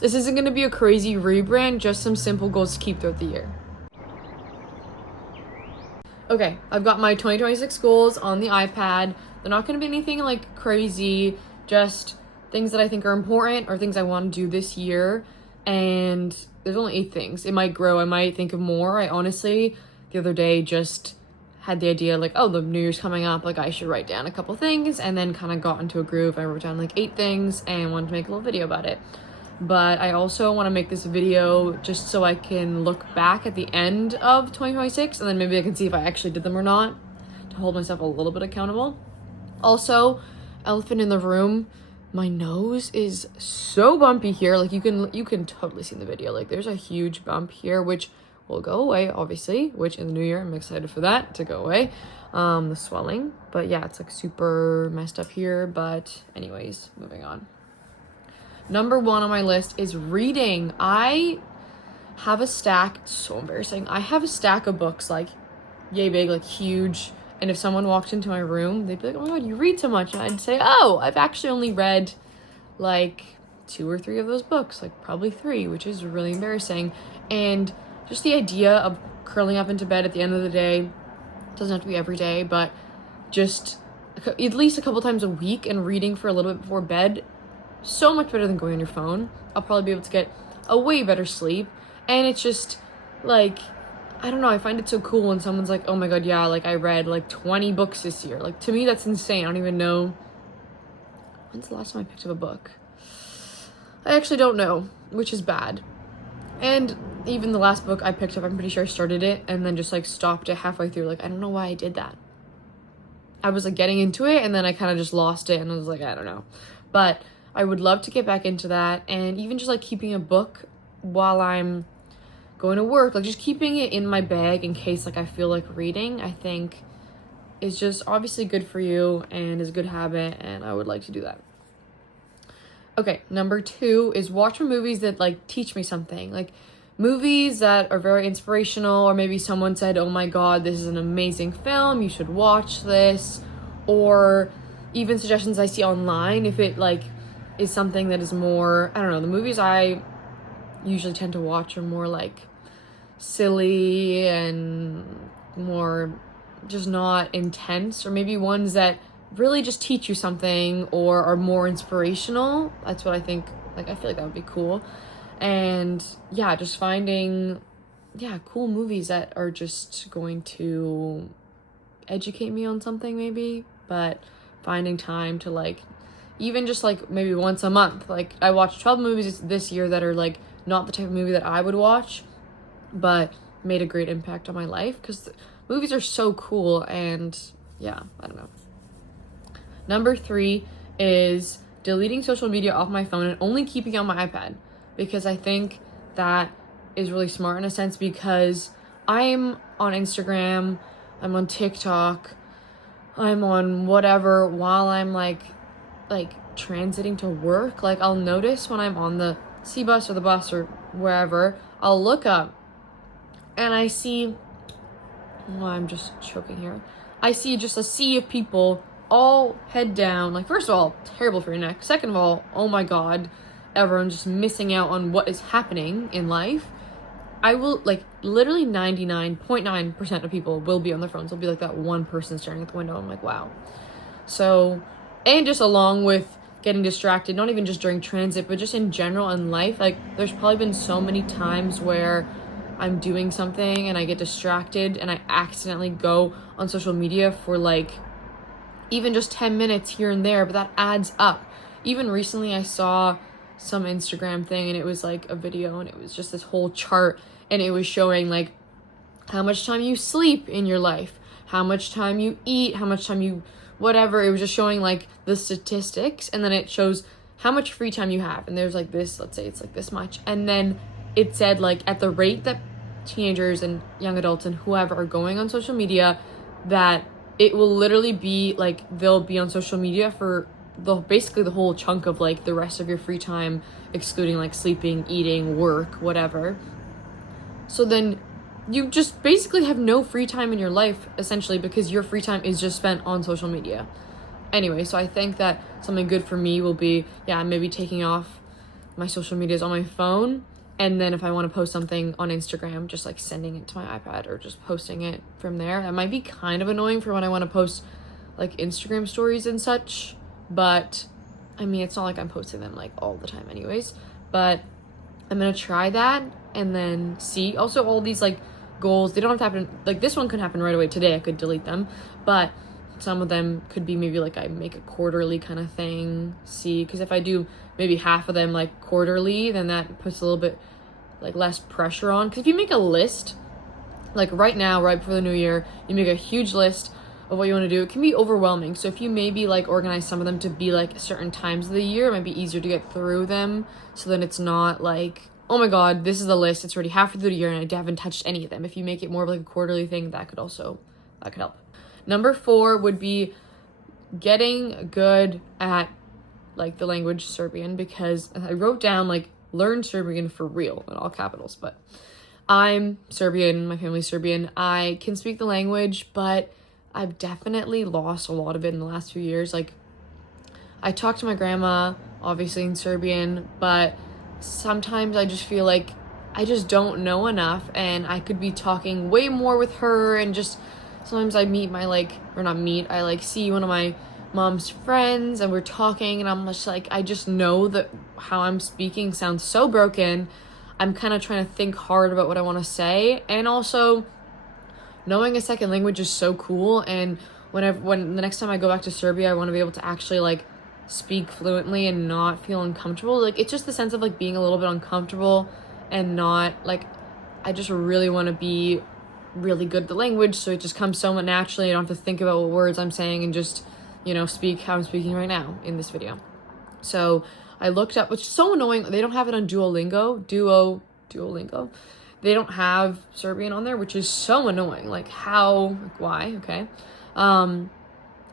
This isn't going to be a crazy rebrand, just some simple goals to keep throughout the year. Okay, I've got my 2026 goals on the iPad. They're not going to be anything like crazy, just things that I think are important or things I want to do this year. And there's only 8 things. It might grow. I might think of more. I honestly, the other day, just had the idea like, oh, the New Year's coming up, like I should write down a couple things, and then kind of got into a groove. I wrote down like 8 things and wanted to make a little video about it. But I also want to make this video just so I can look back at the end of 2026, and then maybe I can see if I actually did them or not, to hold myself a little bit accountable. Also, elephant in the room, my nose is so bumpy here. Like you can totally see in the video, like there's a huge bump here, which will go away, obviously, which in the new year I'm excited for that to go away, the swelling. But yeah, it's like super messed up here. But anyways, moving on. Number 1 on my list is reading. I have a stack, it's so embarrassing, I have a stack of books like yay big, like huge, and if someone walked into my room, they'd be like, oh my god, you read so much, and I'd say, oh, I've actually only read like 2 or 3 of those books, like probably 3, which is really embarrassing. And just the idea of curling up into bed at the end of the day, doesn't have to be every day, but just at least a couple times a week and reading for a little bit before bed, so much better than going on your phone. I'll probably be able to get a way better sleep. And it's just like, I don't know, I find it so cool when someone's like, oh my god, yeah, like I read like 20 books this year. Like to me, that's insane. I don't even know. When's the last time I picked up a book? I actually don't know, which is bad. And even the last book I picked up, I'm pretty sure I started it and then just like stopped it halfway through. Like, I don't know why I did that. I was like getting into it and then I kind of just lost it and I was like, I don't know. But I would love to get back into that, and even just like keeping a book while I'm going to work, like just keeping it in my bag in case like I feel like reading, I think is just obviously good for you and is a good habit, and I would like to do that. Okay, number 2 is watch movies that like teach me something, like movies that are very inspirational, or maybe someone said, oh my god, this is an amazing film, you should watch this, or even suggestions I see online if it like is something that is more, I don't know, the movies I usually tend to watch are more like silly and more just not intense, or maybe ones that really just teach you something or are more inspirational. That's what I think, like I feel like that would be cool. And yeah, just finding cool movies that are just going to educate me on something maybe, but finding time to like even just like maybe once a month. Like I watched 12 movies this year that are like not the type of movie that I would watch, but made a great impact on my life, because movies are so cool. And yeah, I don't know. Number 3 is deleting social media off my phone and only keeping it on my iPad, because I think that is really smart in a sense, because I'm on Instagram, I'm on TikTok, I'm on whatever while I'm like transiting to work. Like I'll notice when I'm on the C bus or the bus or wherever, I'll look up and I see, I'm just choking here, I see just a sea of people all head down. Like, first of all, terrible for your neck. Second of all, oh my god, everyone just missing out on what is happening in life. I will, like, literally 99.9% of people will be on their phones. They'll be like that one person staring at the window. I'm like, wow. So, and just along with getting distracted, not even just during transit, but just in general in life, like, there's probably been so many times where I'm doing something and I get distracted and I accidentally go on social media for, like, even just 10 minutes here and there, but that adds up. Even recently I saw some Instagram thing and it was like a video and it was just this whole chart and it was showing like how much time you sleep in your life, how much time you eat, how much time you whatever. It was just showing like the statistics, and then it shows how much free time you have, and there's like this, let's say it's like this much, and then it said like at the rate that teenagers and young adults and whoever are going on social media, that it will literally be like they'll be on social media for basically the whole chunk of like the rest of your free time, excluding like sleeping, eating, work, whatever. So then you just basically have no free time in your life, essentially, because your free time is just spent on social media. Anyway, so I think that something good for me will be, maybe taking off my social medias on my phone. And then if I want to post something on Instagram, just like sending it to my iPad or just posting it from there. That might be kind of annoying for when I want to post like Instagram stories and such. But I mean, it's not like I'm posting them like all the time anyways. But I'm going to try that and then see. Also, all these like goals, they don't have to happen. Like this one could happen right away today. I could delete them. But some of them could be maybe like I make a quarterly kind of thing. See, because if I do maybe half of them like quarterly, then that puts a little bit like less pressure on. Because if you make a list, like right now, right before the new year, you make a huge list of what you want to do, it can be overwhelming. So if you maybe like organize some of them to be like certain times of the year, it might be easier to get through them. So then it's not like, oh my god, this is the list, it's already half through the year and I haven't touched any of them. If you make it more of like a quarterly thing, that could help. Number 4 would be getting good at like the language Serbian, because I wrote down like learn Serbian for real in all capitals. But I'm Serbian, my family's Serbian. I can speak the language, but I've definitely lost a lot of it in the last few years. Like I talk to my grandma obviously in Serbian, but sometimes I just feel like I just don't know enough and I could be talking way more with her. And just sometimes I meet my I see one of my mom's friends and we're talking and I'm just like, I just know that how I'm speaking sounds so broken. I'm kind of trying to think hard about what I want to say. And also knowing a second language is so cool. And when the next time I go back to Serbia, I want to be able to actually like speak fluently and not feel uncomfortable. Like it's just the sense of like being a little bit uncomfortable and not like, I just really want to be really good at the language, so it just comes so naturally. I don't have to think about what words I'm saying and just, you know, speak how I'm speaking right now in this video. So I looked up, which is so annoying, they don't have it on Duolingo. They don't have Serbian on there, which is so annoying. Like why? Okay.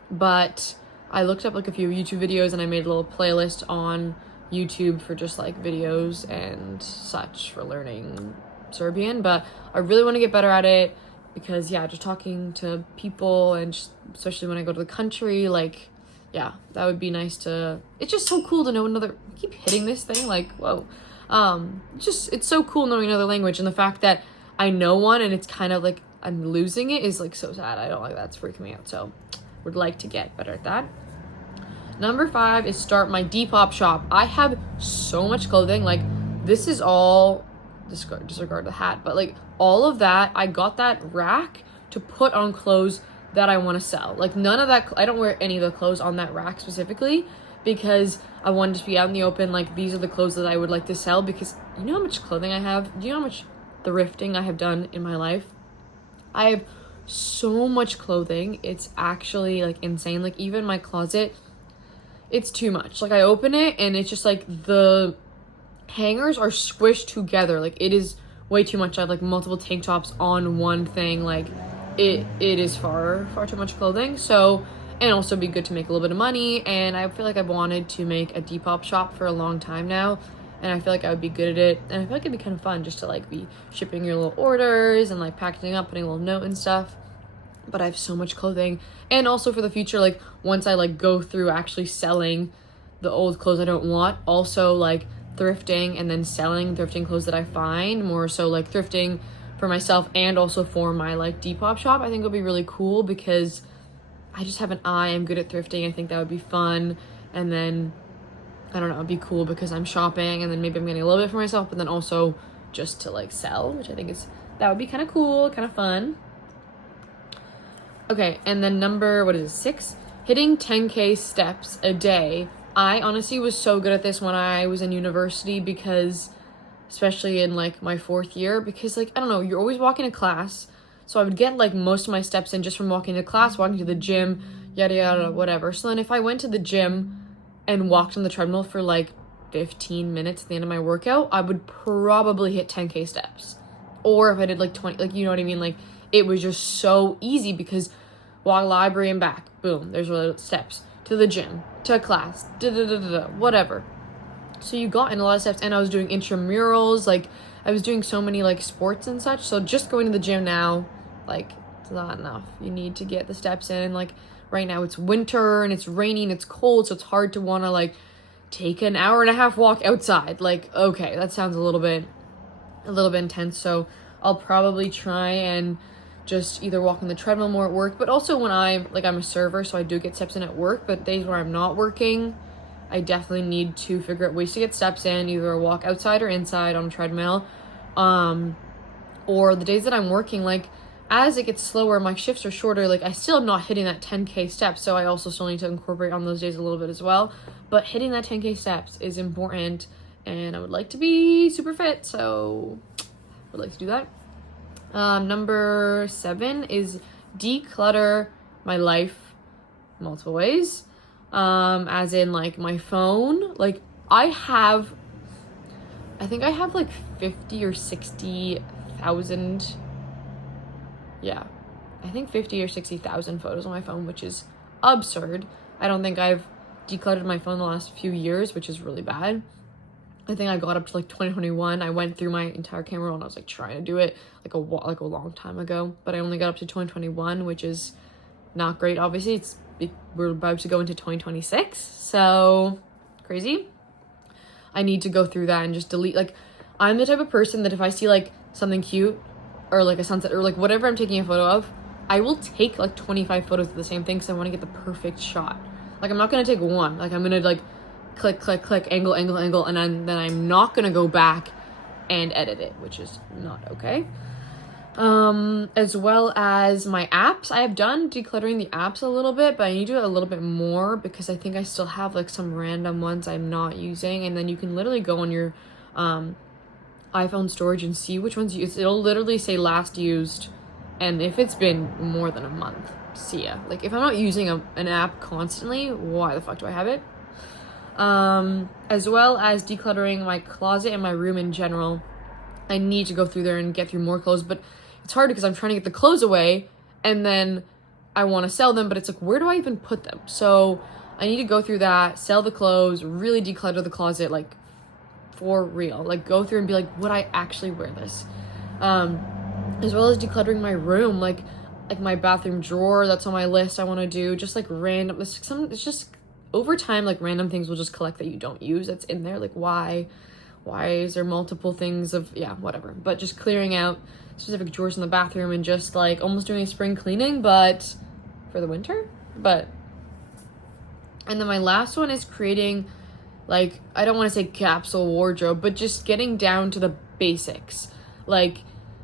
But I looked up like a few YouTube videos and I made a little playlist on YouTube for just like videos and such for learning Serbian. But I really want to get better at it because just talking to people and just, especially when I go to the country, like that would be nice to, it's just so cool to know another, I keep hitting this thing like whoa. It's so cool knowing another language, and the fact that I know one and it's kind of like I'm losing it is like so sad. I don't like that. It's freaking me out. So would like to get better at that. Number 5 is start my Depop shop. I have so much clothing. Like this is all disregard the hat, but like all of that, I got that rack to put on clothes that I want to sell. Like none of that, I don't wear any of the clothes on that rack specifically because I wanted to be out in the open. Like these are the clothes that I would like to sell, because you know how much clothing I have? Do you know how much thrifting I have done in my life? I have so much clothing. It's actually like insane. Like even my closet, it's too much. Like I open it and it's just like the hangers are squished together. Like it is way too much. I have like multiple tank tops on one thing. Like it is far too much clothing. So, and also be good to make a little bit of money. And I feel like I've wanted to make a Depop shop for a long time now, and I feel like I would be good at it. And I feel like it'd be kind of fun just to like be shipping your little orders and like packaging up, putting a little note and stuff. But I have so much clothing. And also for the future, like once I like go through actually selling the old clothes I don't want, also like thrifting and then selling thrifting clothes that I find, more so like thrifting for myself and also for my like Depop shop, I think it'll be really cool because I just have an eye. I'm good at thrifting. I think that would be fun. And then I don't know, it'd be cool because I'm shopping and then maybe I'm getting a little bit for myself, but then also just to like sell, which I think that would be kind of cool, kind of fun. Okay, and then number 6, hitting 10K steps a day. I honestly was so good at this when I was in university, because especially in like my 4th year, because like, I don't know, you're always walking to class. So I would get like most of my steps in just from walking to class, walking to the gym, yada, yada, whatever. So then if I went to the gym and walked on the treadmill for like 15 minutes at the end of my workout, I would probably hit 10K steps. Or if I did like 20, like, you know what I mean? Like it was just so easy because walk library and back, boom, there's the steps to the gym, to class, whatever. So you got in a lot of steps, and I was doing intramurals, like I was doing so many like sports and such. So just going to the gym now, like it's not enough. You need to get the steps in. Like right now it's winter and it's raining, it's cold, so it's hard to want to like take an hour and a half walk outside. Like, okay, that sounds a little bit intense. So I'll probably try and just either walk on the treadmill more at work, but also when I'm a server, so I do get steps in at work, but days where I'm not working, I definitely need to figure out ways to get steps in, either a walk outside or inside on a treadmill. Or the days that I'm working, like, as it gets slower, my shifts are shorter, like, I still am not hitting that 10K steps, so I also still need to incorporate on those days a little bit as well. But hitting that 10K steps is important, and I would like to be super fit, so I would like to do that. Number 7 is declutter my life multiple ways. As in, like, my phone. Like, I think I have like 50 or 60,000. Yeah, I think 50 or 60,000 photos on my phone, which is absurd. I don't think I've decluttered my phone the last few years, which is really bad. I think I got up to like 2021. I went through my entire camera roll and I was like trying to do it like a long time ago, but I only got up to 2021, which is not great. Obviously, we're about to go into 2026, so crazy. I need to go through that and just delete. Like, I'm the type of person that if I see like something cute or like a sunset or like whatever I'm taking a photo of, I will take like 25 photos of the same thing because I want to get the perfect shot. Like, I'm not gonna take one. Like, I'm gonna like click, angle, and then I'm not gonna go back and edit it, which is not okay. As well as my apps. I have done decluttering the apps a little bit, but I need to do it a little bit more because I think I still have like some random ones I'm not using, and then you can literally go on your iPhone storage and see which ones you use. It'll literally say last used, and if it's been more than a month, see ya. Like, if I'm not using an app constantly, why the fuck do I have it? As well as decluttering my closet and my room in general. I need to go through there and get through more clothes, but it's hard because I'm trying to get the clothes away and then I want to sell them, but it's like, where do I even put them? So I need to go through that, sell the clothes, really declutter the closet, like, for real. Like, go through and be like, would I actually wear this? As well as decluttering my room, like my bathroom drawer, that's on my list. I want to do just like random, it's just over time, like random things will just collect that you don't use that's in there. Like, why is there multiple things of, yeah, whatever. But just clearing out specific drawers in the bathroom and just like almost doing a spring cleaning, but for the winter. And then my last one is creating, like, I don't want to say capsule wardrobe, but just getting down to the basics. Like,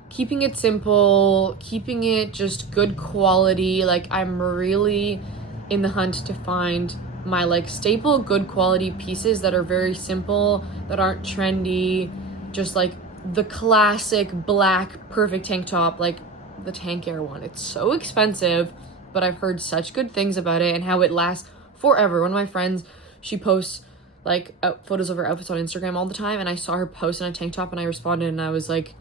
keeping it simple, keeping it just good quality. Like, I'm really in the hunt to find my like staple good quality pieces that are very simple, that aren't trendy, just like the classic black perfect tank top, like the Tank Air one. It's so expensive, but I've heard such good things about it and how it lasts forever. One of my friends, she posts like photos of her outfits on Instagram all the time, and I saw her post in a tank top and I responded and I was like,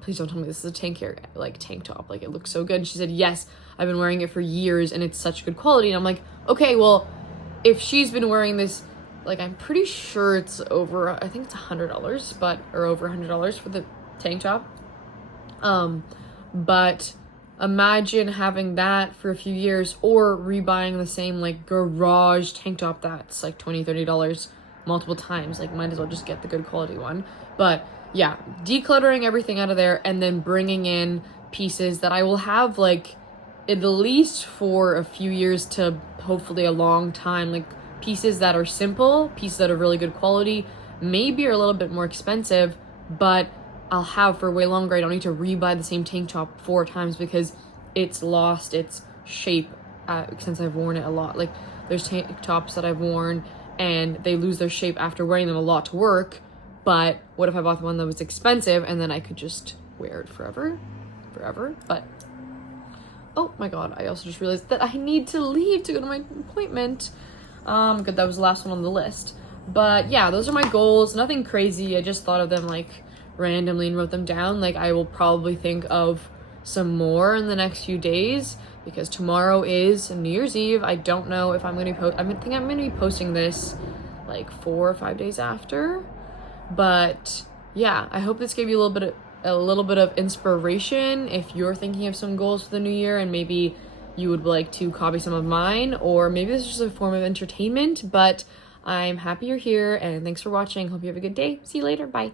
please don't tell me this is a Tank Air like tank top, like it looks so good. And she said, yes, I've been wearing it for years and it's such good quality. And I'm like, okay, well, if she's been wearing this, like, I'm pretty sure it's over, I think it's $100, or over $100 for the tank top. But imagine having that for a few years or rebuying the same like garage tank top that's like $20, $30 multiple times. Like, might as well just get the good quality one. But yeah, decluttering everything out of there and then bringing in pieces that I will have like at least for a few years to hopefully a long time. Like, pieces that are simple, pieces that are really good quality, maybe are a little bit more expensive, but I'll have for way longer. I don't need to rebuy the same tank top 4 times because it's lost its shape since I've worn it a lot. Like, there's tank tops that I've worn and they lose their shape after wearing them a lot to work, but what if I bought the one that was expensive and then I could just wear it forever? But oh my god, I also just realized that I need to leave to go to my appointment. Good, that was the last one on the list. But yeah, those are my goals. Nothing crazy. I just thought of them like randomly and wrote them down. Like, I will probably think of some more in the next few days because tomorrow is New Year's Eve. I don't know if I'm going to I'm going to be posting this like 4 or 5 days after. But yeah, I hope this gave you a little bit of inspiration if you're thinking of some goals for the new year and maybe you would like to copy some of mine, or maybe this is just a form of entertainment. But I'm happy you're here, and thanks for watching. Hope you have a good day. See you later. Bye.